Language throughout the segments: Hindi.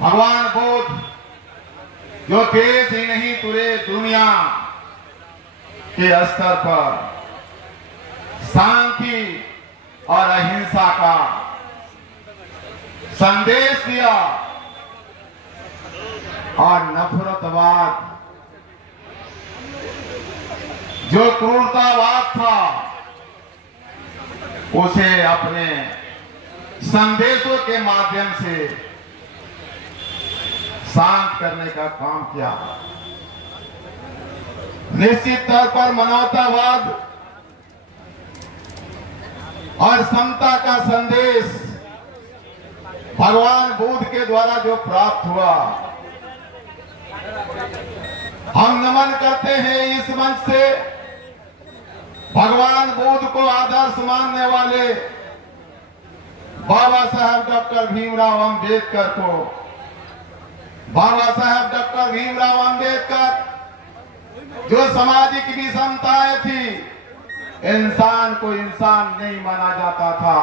भगवान बुद्ध जो देश ही नहीं पूरे दुनिया के स्तर पर शांति और अहिंसा का संदेश दिया और नफरतवाद जो क्रूरतावाद था उसे अपने संदेशों के माध्यम से शांत करने का काम किया। निश्चित तौर पर मानवतावाद और समता का संदेश भगवान बुद्ध के द्वारा जो प्राप्त हुआ, हम नमन करते हैं इस मंच से भगवान बुद्ध को आदर्श मानने वाले बाबा साहब डॉक्टर भीमराव अंबेडकर को। बाबा साहब डॉक्टर भीमराव अंबेडकर जो सामाजिक विषमताएं थी, इंसान को इंसान नहीं माना जाता था,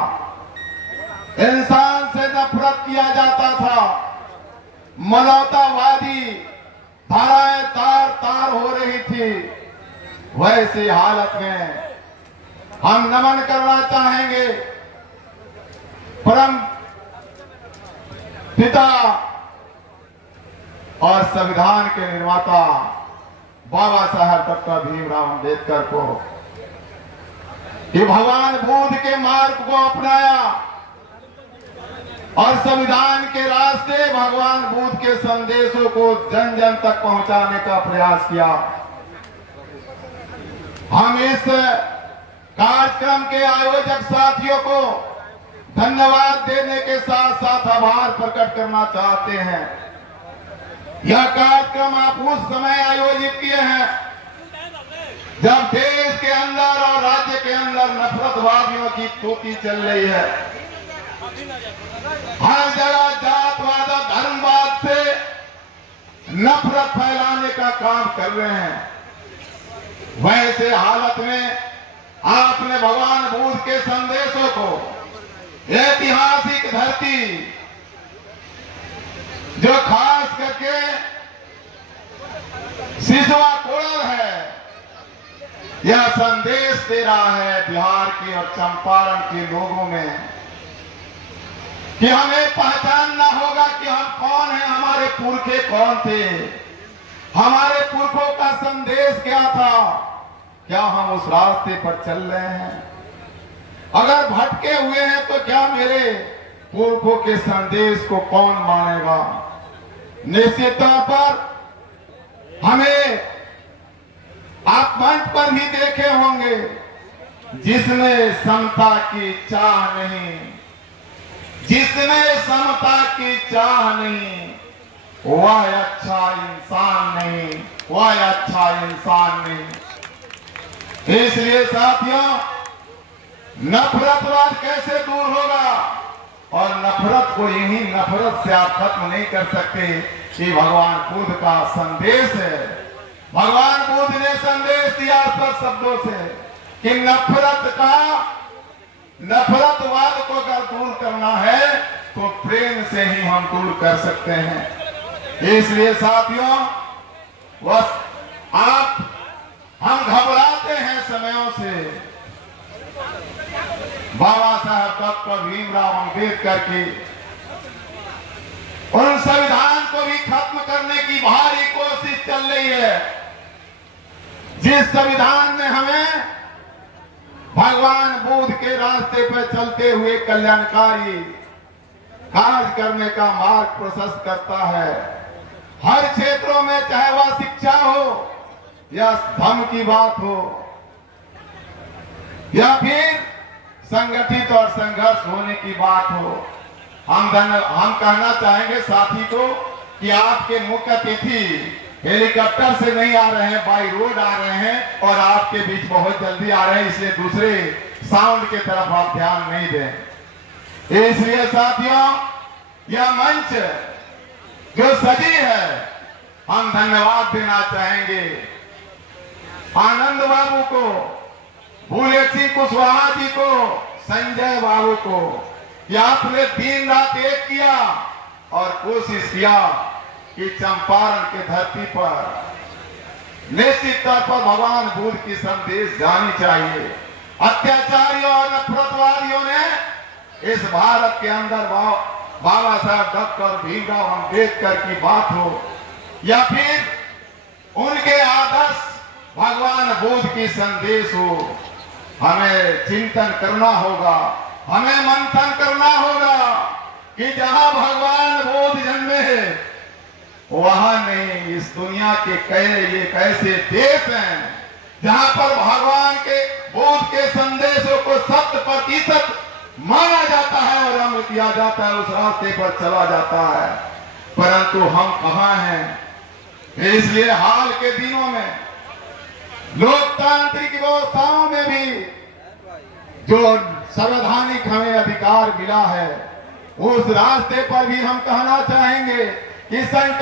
इंसान से नफरत किया जाता था, मानवतावादी धाराएं तार तार हो रही थी। वैसी हालत में हम नमन करना चाहेंगे परम पिता और संविधान के निर्माता बाबा साहब डॉक्टर भीमराव अंबेडकर को, कि भगवान बुद्ध के मार्ग को अपनाया और संविधान के रास्ते भगवान बुद्ध के संदेशों को जन जन तक पहुंचाने का प्रयास किया। हम इस कार्यक्रम के आयोजक साथियों को धन्यवाद देने के साथ साथ आभार प्रकट करना चाहते हैं। यह कार्यक्रम आप उस समय आयोजित किए हैं जब देश के अंदर और राज्य के अंदर नफरतवादियों की टोपी चल रही है। हर जगह जातवाद और धर्मवाद से नफरत फैलाने का काम कर रहे हैं। वैसे हालत में आपने भगवान बुद्ध के संदेशों को ऐतिहासिक धरती जो खास करके सिसवा कोड़ल है, यह संदेश दे रहा है बिहार के और चंपारण के लोगों में कि हमें पहचानना होगा कि हम कौन हैं, हमारे पुरखे कौन थे, हमारे पुरखों का संदेश क्या था, क्या हम उस रास्ते पर चल रहे हैं। अगर भटके हुए हैं तो क्या मेरे पुरखों के संदेश को कौन मानेगा। निश्चित तौर पर हमें आप मंच पर भी देखे होंगे जिसमें समता की चाह नहीं, जिसमें समता की चाह नहीं वह अच्छा इंसान नहीं, वह अच्छा इंसान नहीं। इसलिए साथियों, नफरतवाद कैसे दूर होगा और नफरत को यही नफरत से आप खत्म नहीं कर सकते। कि भगवान बुद्ध का संदेश है। भगवान बुद्ध ने संदेश दिया स्पष्ट शब्दों से कि नफरतवाद को अगर दूर करना है तो प्रेम से ही हम दूर कर सकते हैं। इसलिए साथियों, बस हम घबराते हैं समयों से। बाबा साहब डॉक्टर भीमराव अंबेडकर की उन संविधान को भी खत्म करने की भारी कोशिश चल रही है, जिस संविधान ने हमें भगवान बुद्ध के रास्ते पर चलते हुए कल्याणकारी कार्य करने का मार्ग प्रशस्त करता है। हर क्षेत्रों में, चाहे वह शिक्षा हो या धर्म की बात हो या फिर संगठित और संघर्ष होने की बात हो, हम कहना चाहेंगे साथी को कि आपके मुख्य अतिथि हेलीकॉप्टर से नहीं आ रहे हैं, बाई रोड आ रहे हैं और आपके बीच बहुत जल्दी आ रहे हैं, इसलिए दूसरे साउंड की तरफ आप ध्यान नहीं दें। इसलिए साथियों, यह मंच जो सजी है, हम धन्यवाद देना चाहेंगे आनंद बाबू को, फूले सिंह कुशवाहा जी को, संजय बाबू को, कि आपने दिन रात एक किया और कोशिश किया कि चंपारण के धरती पर निश्चित तौर पर भगवान बुद्ध की संदेश जानी चाहिए। अत्याचारियों और नफरतवादियों ने इस भारत के अंदर बाबा साहब डॉक्टर भीमराव अंबेडकर की बात हो या फिर उनके आदर्श भगवान बुद्ध की संदेश हो, हमें चिंतन करना होगा, हमें मंथन करना होगा कि जहां भगवान बुद्ध जन्मे हैं वहां नहीं, इस दुनिया के ये कैसे देश हैं जहां पर भगवान के बुद्ध के संदेशों को 100% माना जाता है और अमल किया जाता है, उस रास्ते पर चला जाता है, परंतु हम कहां हैं। इसलिए हाल के दिनों में लोकतांत्रिक व्यवस्थाओं में भी जो संवैधानिक हमें अधिकार मिला है, उस रास्ते पर भी हम कहना चाहेंगे कि संकल्प